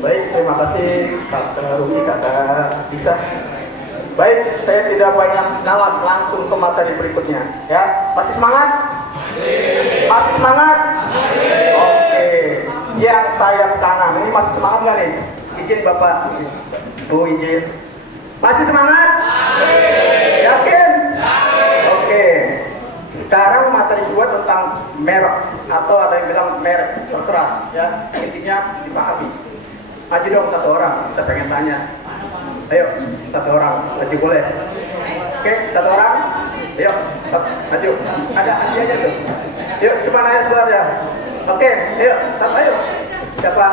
Baik, terima kasih Kak Rusi, Kakak Bisa. Baik, saya tidak banyak nalar, langsung ke materi berikutnya. Ya, masih semangat? Masih semangat? Oke. Yang sayap kanan, ini masih semangat nggak nih? Izin Bapak. Bu izin. Masih semangat? Yakin? Oke. Sekarang materi kedua tentang merek, atau ada yang bilang merek, terserah. Ya, intinya dipahami. Maju dong satu orang, kita pengen tanya. Ayo, satu orang, maju boleh. Oke, satu orang. Ayo, maju. Ada aja tuh. Yuk, cuma nanya keluar ya. Oke, ayo, satu ayo. Siapa?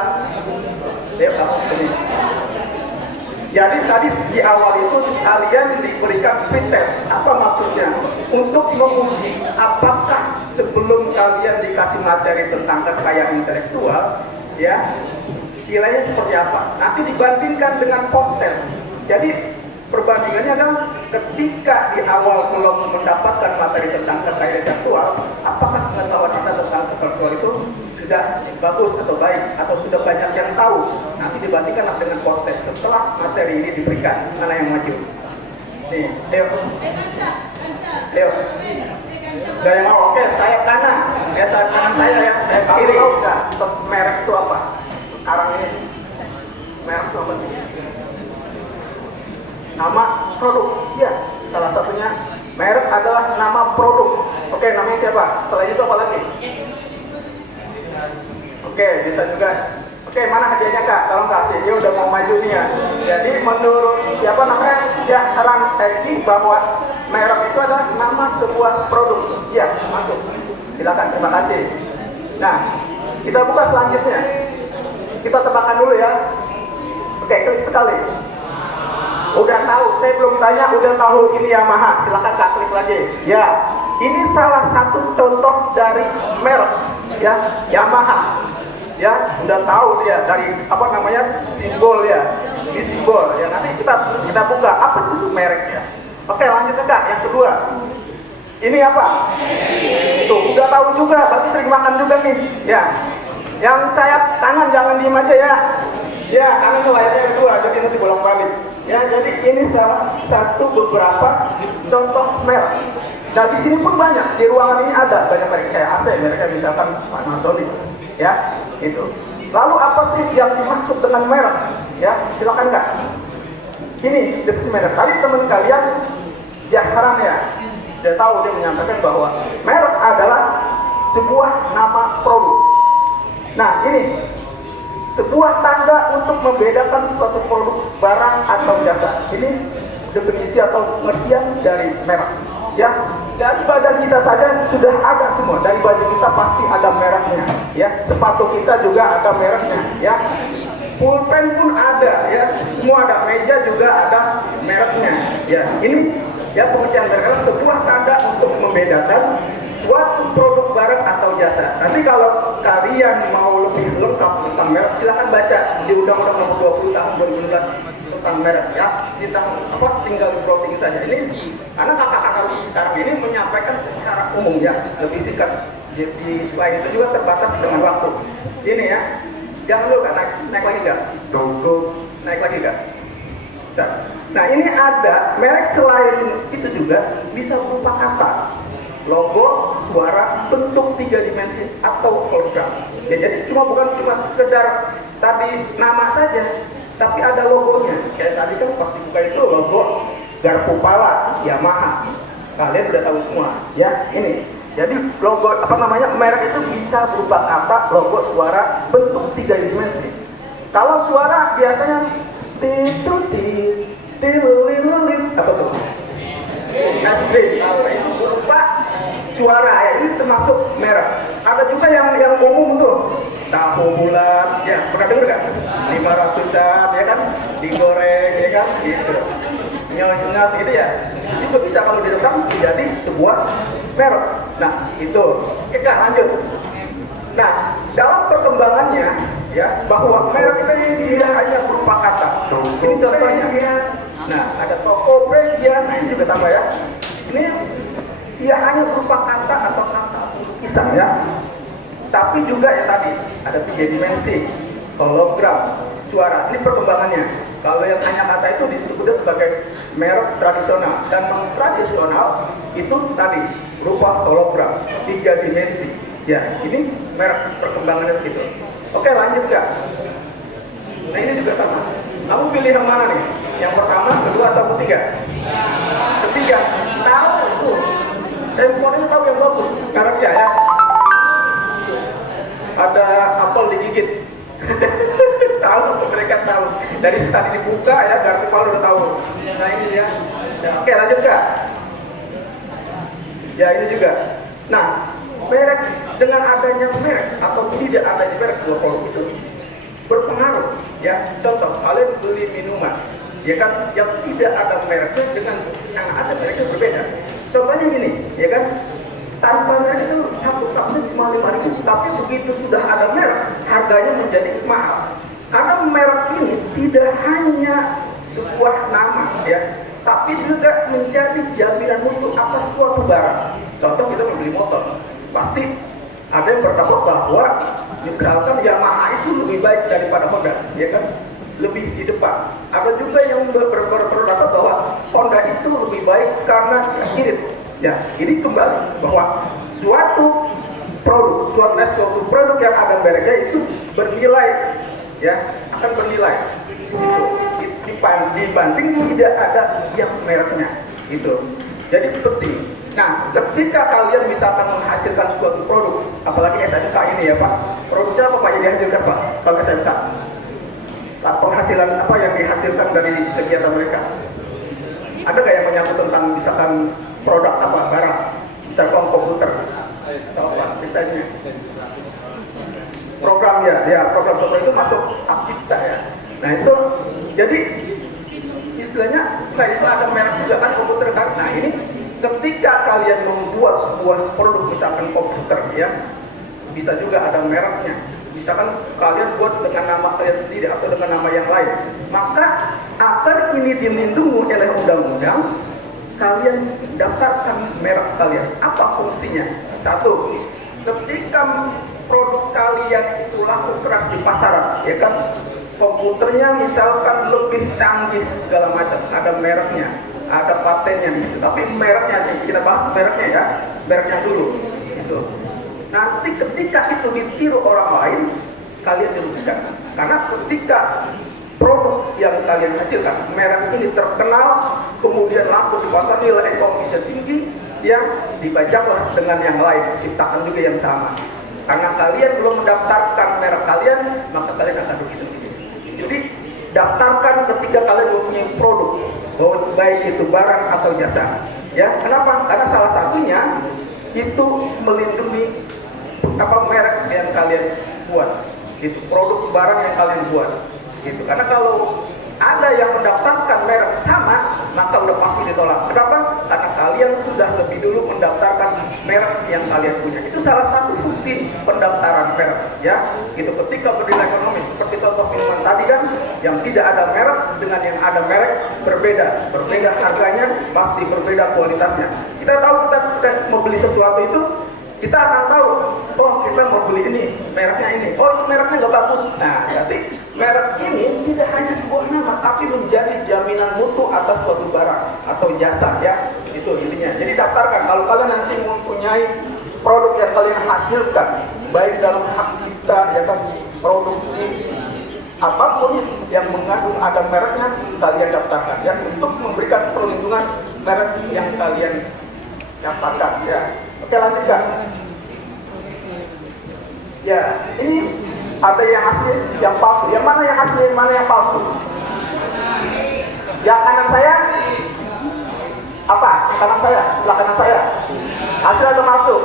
Ayo, kamu sini. Jadi tadi di awal itu kalian diberikan fit test. Apa maksudnya? Untuk menguji apakah sebelum kalian dikasih materi tentang kekayaan intelektual, ya, nilainya seperti apa. Nanti dibandingkan dengan pop test. Jadi perbandingannya adalah ketika di awal belum mendapatkan materi tentang kekayaan intelektual, apakah pengetahuan kita tentang intelektual itu sudah bagus atau baik, atau sudah banyak yang tahu. Nanti dibandingkan dengan pop test setelah materi ini diberikan. Mana yang maju? Nih, ayo. Ayo. Gak yang mau, oke, sayap kanan. Sayap kanan saya ya, sayap kiri. Tahu merek itu apa? Sekarang ini merek itu apa sih? Nama produk, ya. Salah satunya merek adalah nama produk. Oke, namanya siapa? Selain itu apa lagi? Oke, bisa juga. Oke, mana hadiahnya Kak? Tolong kasih. Dia udah mau maju nih ya. Jadi menurut siapa namanya? Ya, Heran Eki bahwa merek itu adalah nama sebuah produk. Ya, masuk. Silakan, terima kasih. Nah, kita buka selanjutnya. Kita tebakkan dulu ya. Oke, klik sekali. Udah tahu, saya belum tanya, udah tahu ini Yamaha. Silakan Kak, klik lagi. Ya, ini salah satu contoh dari merek, ya, Yamaha. Ya, udah tahu dia dari apa namanya simbol ya, ini simbol. Ya, nanti kita buka apa itu mereknya. Oke, lanjut Kak, yang kedua. Ini apa? Tuh, udah tahu juga, berarti sering makan juga nih. Ya. Yang sayap kanan jangan diem aja ya. Ya, kanan tuh layarnya kedua, jadi nanti bolak-balik. Ya, jadi ini salah satu beberapa contoh merek. Nah, di sini pun banyak, di ruangan ini ada banyak merek kayak AC, mereka misalkan Panasonic. Ya, itu. Lalu apa sih yang dimaksud dengan merek? Ya, silakan Kak. Ini definisi merek. Tadi teman kalian ya Haran ya, dia tahu, dia menyampaikan bahwa merek adalah sebuah nama produk. Nah, ini sebuah tanda untuk membedakan suatu produk, barang atau jasa. Ini definisi atau pengertian dari merek. Ya, dari badan kita saja sudah ada semua. Dari baju kita pasti ada mereknya. Ya, sepatu kita juga ada mereknya. Ya, pulpen pun ada. Ya, semua ada. Meja juga ada mereknya. Ya, ini ya pengertian merek adalah sebuah tanda untuk membedakan suatu produk, barang atau jasa. Nanti kalau kalian mau lebih lengkap tentang merek, silakan baca di Undang-Undang Nomor 20 Tahun 2011 tentang merek ya. Tinggal di browsing saja. Ini karena kakak-kakak sekarang ini menyampaikan secara umum ya, lebih singkat. Di slide itu juga terbatas dengan waktu. Ini ya, jangan dulu Kak, naik lagi Kak. Naik lagi Kak. Nah, ini ada merek selain itu juga bisa berupa kata, logo, suara, bentuk 3 dimensi atau hologram. Ya, jadi bukan cuma sekedar tadi nama saja, tapi ada logonya. Kayak tadi kan pasti buka itu logo garpu pala Yamaha. Kalian udah tahu semua, ya ini. Jadi logo merek itu bisa berupa kata, logo, suara, bentuk 3 dimensi. Kalau suara biasanya apa tuh? Nasbih. Kalau itu berupa suara ya, ini termasuk merek. Ada juga yang umum tuh, tahu bulat, ya pernah dengar nggak? 500-an ya kan, digoreng ya kan, gitu. Nyos gitu ya. Itu bisa kalau direkam menjadi sebuah merek. Nah itu, kita lanjut. Nah, dalam perkembangannya ya, bahwa merek ini tidak hanya berupa kata. Ini contohnya. Nah, ada Tokopedia, nah ini juga sama ya. Ini tidak hanya berupa kata atau kata kisah ya, tapi juga ya tadi ada 3 dimensi. hologram suara. Ini perkembangannya. Kalau yang hanya kata itu disebut sebagai merek tradisional, dan non-tradisional itu tadi berupa hologram 3 dimensi. Ya, ini merek perkembangannya segitu. Oke, lanjut Kak. Nah ini juga sama. Kamu pilih yang mana nih? Yang pertama, kedua, atau ketiga? Ketiga. Tahu tuh. Handphone tahu yang bagus. Mereknya ya. Ada apel digigit. Tahu, mereka tahu. Dari tadi dibuka ya, Garfival udah tahu. Nah ini ya. Oke, lanjut Kak. Ya ini juga. Nah, merek, dengan adanya merek atau tidak adanya merek sebuah produk itu berpengaruh ya. Contoh, kalian beli minuman ya kan, yang tidak ada mereknya dengan yang ada mereknya berbeda. Contohnya gini ya kan, tanpa merek itu satu tapnya cuma 5.000, tapi begitu sudah ada merek harganya menjadi mahal. Karena merek ini tidak hanya sebuah nama ya, tapi juga menjadi jaminan mutu atas suatu barang. Contoh, kita membeli motor, pasti ada yang berpendapat bahwa misalkan Yamaha itu lebih baik daripada Honda, ya kan, lebih di depan. Ada juga yang berpendapat bahwa Honda itu lebih baik karena irit. Ya, ini kembali bahwa suatu produk yang ada mereknya itu bernilai, ya, akan bernilai. Itu dibanding tidak ada yang mereknya, gitu. Jadi penting. Nah, ketika kalian misalkan menghasilkan suatu produk, apalagi SMK ini ya Pak, produknya apa Pak yang dihasilkan Pak? Kalau SMK, penghasilan apa yang dihasilkan dari kegiatan mereka? Ada nggak yang menyangkut tentang misalkan produk apa, barang, misalkan komputer, atau apa, misalnya programnya, ya program software itu masuk hak cipta ya. Nah itu, jadi istilahnya, nah itu ada merek juga kan komputer kan. Nah ini ketika kalian membuat sebuah produk, misalkan komputer ya, bisa juga ada mereknya. Misalkan kalian buat dengan nama kalian sendiri atau dengan nama yang lain, maka agar ini dilindungi oleh undang-undang, kalian daftarkan merek kalian. Apa fungsinya? Satu, ketika produk kalian itu laku keras di pasaran, ya kan, komputernya misalkan lebih canggih segala macam, ada mereknya, ada patennya di situ. Tapi mereknya nih, kita bahas mereknya ya, mereknya dulu. Gitu. Nanti ketika itu ditiru orang lain, kalian dirugikan. Karena ketika produk yang kalian hasilkan, merek ini terkenal, kemudian laku di pasar, nilai ekonomisnya tinggi, yang dibajaklah dengan yang lain, ciptakan juga yang sama. Karena kalian belum mendaftarkan merek kalian, maka kalian akan rugi sendiri. Jadi daftarkan ketika kalian mempunyai produk, baik itu barang atau jasa. Ya, kenapa? Karena salah satunya itu melindungi apa merek yang kalian buat, itu produk barang yang kalian buat. Gitu. Karena kalau ada yang mendaftarkan merek sama, maka udah pasti ditolak. Kenapa? Karena kalian sudah lebih dulu mendaftarkan merek yang kalian punya. Itu salah satu fungsi pendaftaran merek, ya. Gitu. Ketika bernilai ekonomis, seperti contoh minuman tadi kan, yang tidak ada merek dengan yang ada merek berbeda harganya, pasti berbeda kualitasnya. Kita tahu kita mau beli sesuatu itu, kita akan tahu, oh kita mau beli ini, mereknya ini, oh mereknya nggak bagus. Nah, berarti merek ini tidak hanya sebuah nama, tapi menjadi jaminan mutu atas suatu barang atau jasa, ya. Itu intinya. Jadi daftarkan, kalau kalian nanti mempunyai produk yang kalian hasilkan, baik dalam hak cipta, ya kan, produksi, apapun yang mengandung ada mereknya, kalian daftarkan, ya, untuk memberikan perlindungan merek yang kalian daftarkan, ya. Oke, lanjutkan. Ya, ini ada yang asli, yang palsu. Yang mana yang asli, yang mana yang palsu? Yang kanan saya apa? Kanan saya, sebelah kanan saya. Asli atau palsu?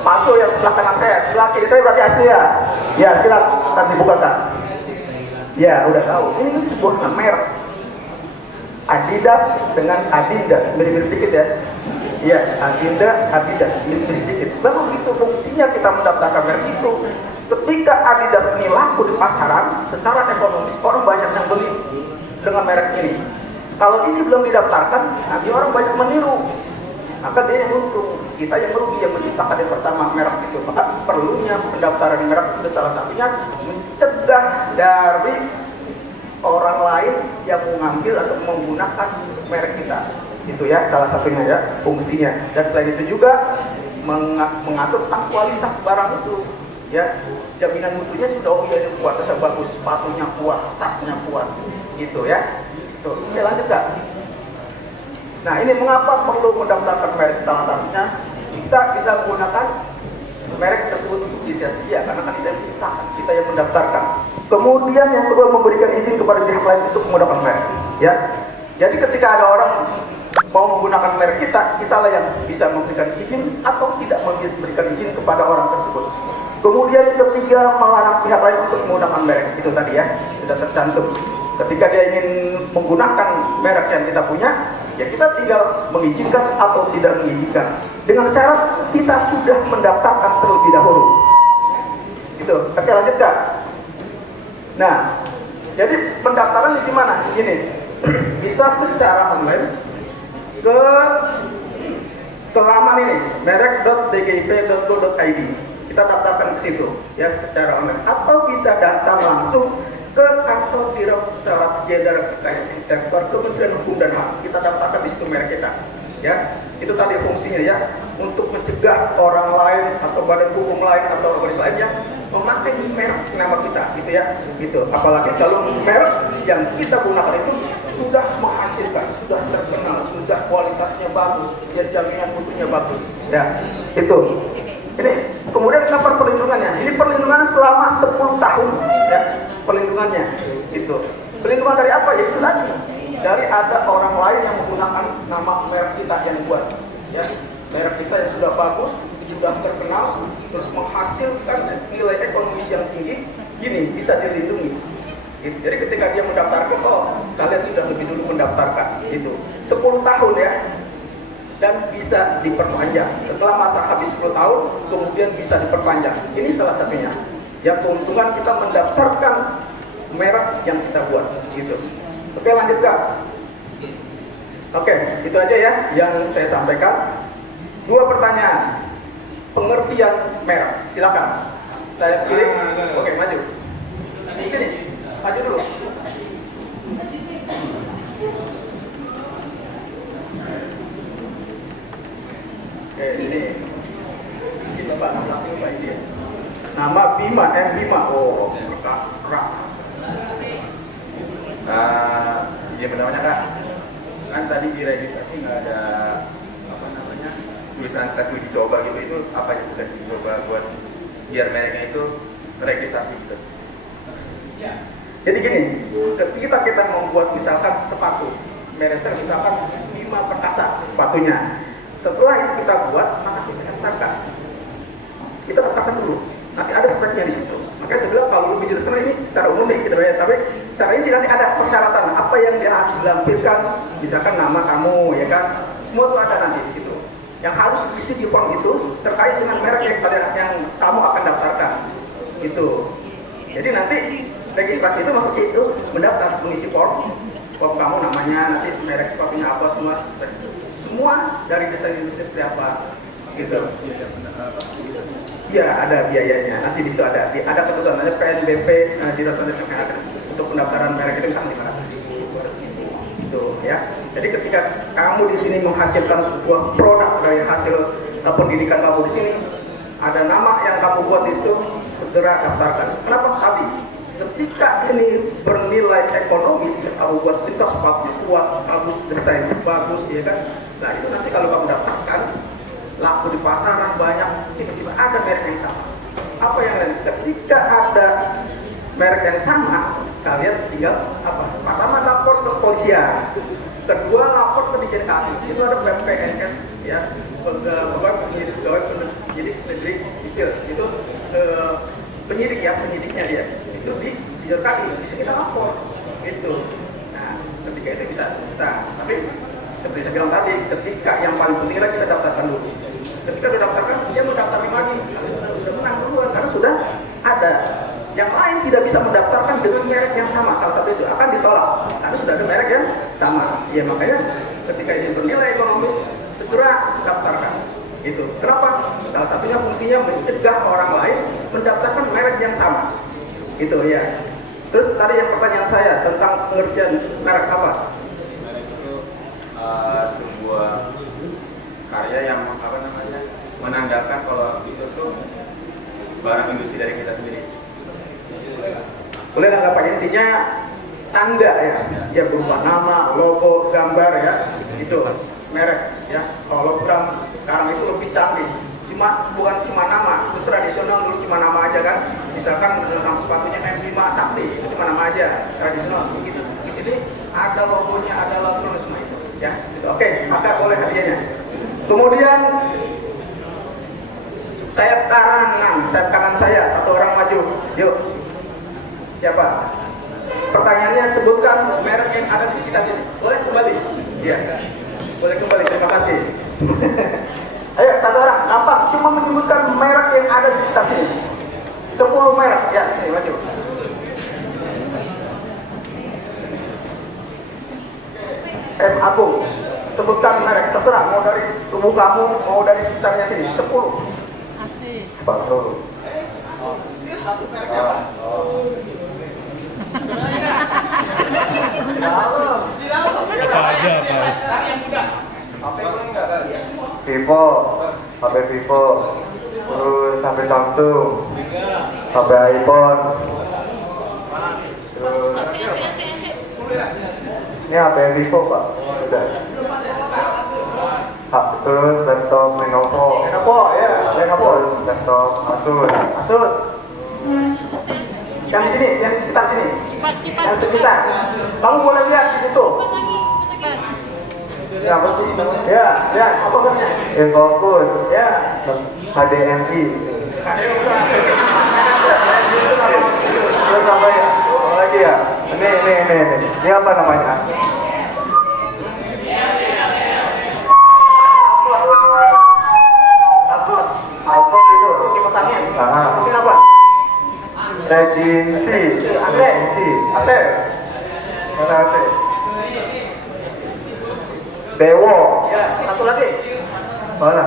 Palsu yang sebelah kanan saya. Sebelah kiri saya berarti asli ya. Ya, silakan dibukakan. Ya, udah tahu. Ini sebuah merek. Adidas dengan Adidas, mirip-mirip dikit ya. Ya, Adidas, mirip-mirip dikit. Lalu itu fungsinya kita mendaftarkan merek itu. Ketika Adidas ini laku di pasaran, secara ekonomis orang banyak yang beli dengan merek ini. Kalau ini belum didaftarkan, nanti orang banyak meniru, maka dia yang untung. kita yang merugi yang menciptakan yang pertama merek itu. Maka perlunya pendaftaran merek itu salah satunya mencegah dari orang lain yang mengambil atau menggunakan merek kita. Itu ya salah satunya ya fungsinya. Dan selain itu juga mengatur tentang kualitas barang itu. Ya, jaminan mutunya sudah, oh ya ini kualitasnya bagus, sepatunya kuat, tasnya kuat, gitu ya. Tuh, oke lanjut Kak. Nah ini mengapa perlu mendaftarkan merek? Salah satunya kita bisa menggunakan merek tersebut untuk dia karena kan kita yang mendaftarkan. Kemudian yang kedua memberikan izin kepada pihak lain untuk menggunakan merek. Ya, jadi ketika ada orang mau menggunakan merek kita lah yang bisa memberikan izin atau tidak memberikan izin kepada orang tersebut. Kemudian yang ketiga, melarang pihak lain untuk menggunakan merek. Itu tadi ya, sudah tercantum. Ketika dia ingin menggunakan merek yang kita punya, ya kita tinggal mengizinkan atau tidak mengizinkan. Dengan syarat kita sudah mendaftarkan terlebih dahulu. Itu. Oke lanjut Kak. Nah, jadi pendaftaran di mana? Gini, bisa secara online ke laman ini, merek.dgip.go.id. Kita daftarkan ke situ ya secara online, atau bisa datang langsung ke kantor Direktorat Jenderal Kekayaan Kementerian Hukum dan HAM. Kita daftarkan di situ merek kita. Ya, itu tadi fungsinya ya, untuk mencegah orang lain atau badan hukum lain atau organisasi lainnya memakai merek nama kita, gitu ya. Gitu. Apalagi kalau merek yang kita gunakan itu sudah menghasilkan, sudah terkenal, sudah kualitasnya bagus, ya jaminan mutunya bagus. Ya, itu. Ini kemudian apa perlindungannya? Ini perlindungan selama 10 tahun ya, perlindungannya itu. Perlindungan dari apa? Ya itu tadi, dari ada orang lain yang menggunakan nama merek kita yang buat ya, merek kita yang sudah bagus, sudah terkenal, terus menghasilkan nilai ekonomis yang tinggi, ini bisa dilindungi. Jadi ketika dia mendaftarkan, oh kalian sudah lebih dulu mendaftarkan, itu 10 tahun ya. Dan bisa diperpanjang setelah masa habis 10 tahun, kemudian bisa diperpanjang. Ini salah satunya. Yang keuntungan kita mendaftarkan merek yang kita buat, gitu. Oke lanjut Kak. Oke, itu aja ya yang saya sampaikan. 2 pertanyaan. Pengertian merek. Silakan. Saya pilih. Oke maju. Di sini. Maju dulu. Ini Bapak nama Pak ini. Nama Bima, Bima. Oh, bekas rak. Iya benar-benar Kak. Kan tadi di registrasi nggak ada apa namanya tulisan tes uji coba gitu, itu apa ya tes uji coba buat biar mereknya itu registrasi gitu. Ya. Jadi gini, ketika kita membuat misalkan sepatu, mereknya misalkan 5 perkasa sepatunya. Setelah itu kita buat, maka kita daftarkan. Kita daftarkan dulu. Nanti ada speknya di situ. Makanya saya bilang kalau lebih jelas ini secara umum deh kita bayar, tapi secara ini nanti ada persyaratan apa yang dia harus dilampirkan, misalkan nama kamu, ya kan? Semua itu ada nanti di situ. Yang harus diisi di form itu terkait dengan merek yang kamu akan daftarkan. Itu. Jadi nanti registrasi itu masuk itu mendaftar, mengisi form kamu namanya, nanti merek sepatunya apa, semua dari desain industri seperti apa, gitu. Iya ada biayanya. Nanti di situ ada ketentuan, ada PNBP Direktorat Kesehatan untuk pendaftaran merek itu sama 500.000 itu ya. Jadi ketika kamu di sini menghasilkan sebuah produk dari hasil pendidikan kamu di sini, ada nama yang kamu buat di situ, segera daftarkan. Kenapa tadi? Ketika ini bernilai ekonomis, kamu buat kita sepatu kuat, bagus, desain bagus, ya kan? Nah itu nanti kalau kamu dapatkan laku di pasaran banyak, tiba-tiba ada merek yang sama. Apa yang lain? Ketika ada merek yang sama, kalian tinggal apa? Pertama lapor ke kepolisian, kedua lapor ke Dijen Kaki. Itu ada PPNS ya, pegawai penyidik negeri sipil. Itu penyidik ya, penyidiknya dia. Itu di Dijen Kaki. Bisa kita lapor. Itu. Nah, ketika itu bisa. Tapi seperti saya bilang tadi, ketika yang paling penting adalah kita daftarkan dulu. Ketika sudah daftarkan, dia mau daftar lagi. Sudah menang duluan karena sudah ada. Yang lain tidak bisa mendaftarkan dengan merek yang sama. Salah satu itu akan ditolak karena sudah ada merek yang sama. Ya makanya ketika ini bernilai ekonomis, segera daftarkan. Itu. Kenapa? Salah satunya fungsinya mencegah orang lain mendaftarkan merek yang sama. Itu ya. Terus tadi yang pertanyaan saya tentang pengertian merek apa? Merek itu sebuah karya yang menandakan kalau itu tuh barang industri dari kita sendiri. Boleh nggak Pak? Intinya tanda ya berupa nama, logo, gambar ya, itu merek ya. Hologram sekarang itu lebih canggih. Bukan cuma nama, itu tradisional dulu cuma nama aja kan. Misalkan nama sepatunya M5 Sakti, itu cuma nama aja, tradisional. Begitu di sini ada logonya, ada logo semua itu ya. Gitu. Oke, maka boleh hadiahnya. Kemudian sayap kanan saya, satu orang maju. Yuk. Siapa? Pertanyaannya sebutkan merek yang ada di sekitar sini. Boleh kembali? Iya. Boleh kembali, terima kasih. Ayo, satu orang, gampang. Cuma menyebutkan merek yang ada di sekitar sini. 10 merek. Ya, sini maju. M. Agung. Sebutkan merek, terserah. Mau dari tubuh kamu, mau dari sekitarnya sini. 10. Asik. Sepatu. Ini satu merek apa? Di dalam. Cari yang muda. HP boleh nggak? Vivo, HP Vivo, terus HP Samsung, HP iPhone, terus ini HP Vivo Pak, sudah. Terus laptop Lenovo, Ya, Lenovo. laptop Asus. Asus. Yang di sini, yang di sekitar sini. Yang sekitar. Kamu boleh lihat di situ. Ya, betul. Ya, apa namanya? Infocus, Ya. HDMI. Terus apa ya? Apa lagi ya? Ini apa namanya? Alpot itu kipas angin. Mungkin apa? Regency. AC. Mana AC? Dewo. Ya, satu lagi. Mana?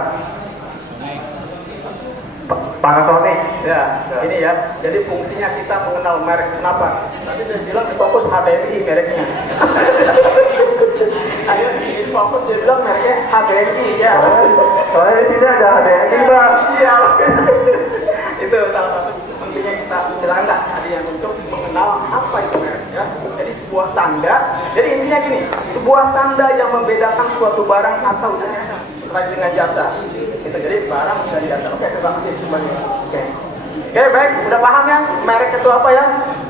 Panasonic. Ya, ini ya. Jadi fungsinya kita mengenal merek. Kenapa? Tadi dia bilang fokus HDMI mereknya. Ayo, ini fokus dia bilang mereknya HDMI ya. Soalnya di sini ada HDMI Pak. Iya. Itu salah satu pentingnya kita silakan tak ada yang untuk mengenal apa itu merek ya. Jadi sebuah tanda. Jadi intinya gini, sebuah tanda yang membedakan suatu barang atau dengan jasa. Itu jadi barang dan jasa. Oke, terima kasih semuanya. Oke, baik, udah paham ya merek itu apa ya?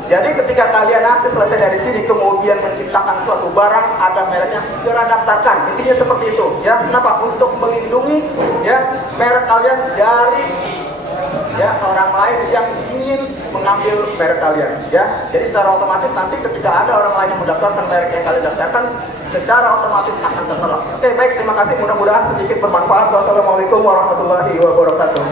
Jadi ketika kalian nanti selesai dari sini kemudian menciptakan suatu barang ada mereknya, segera daftarkan. Intinya seperti itu ya. Kenapa? Untuk melindungi ya merek kalian dari ya orang lain yang ingin mengambil merek kalian ya. Jadi secara otomatis nanti ketika ada orang lain yang mendaftarkan merek yang kalian daftarkan, secara otomatis akan tertera. Oke, baik, terima kasih, mudah-mudahan sedikit bermanfaat. Wassalamualaikum warahmatullahi wabarakatuh.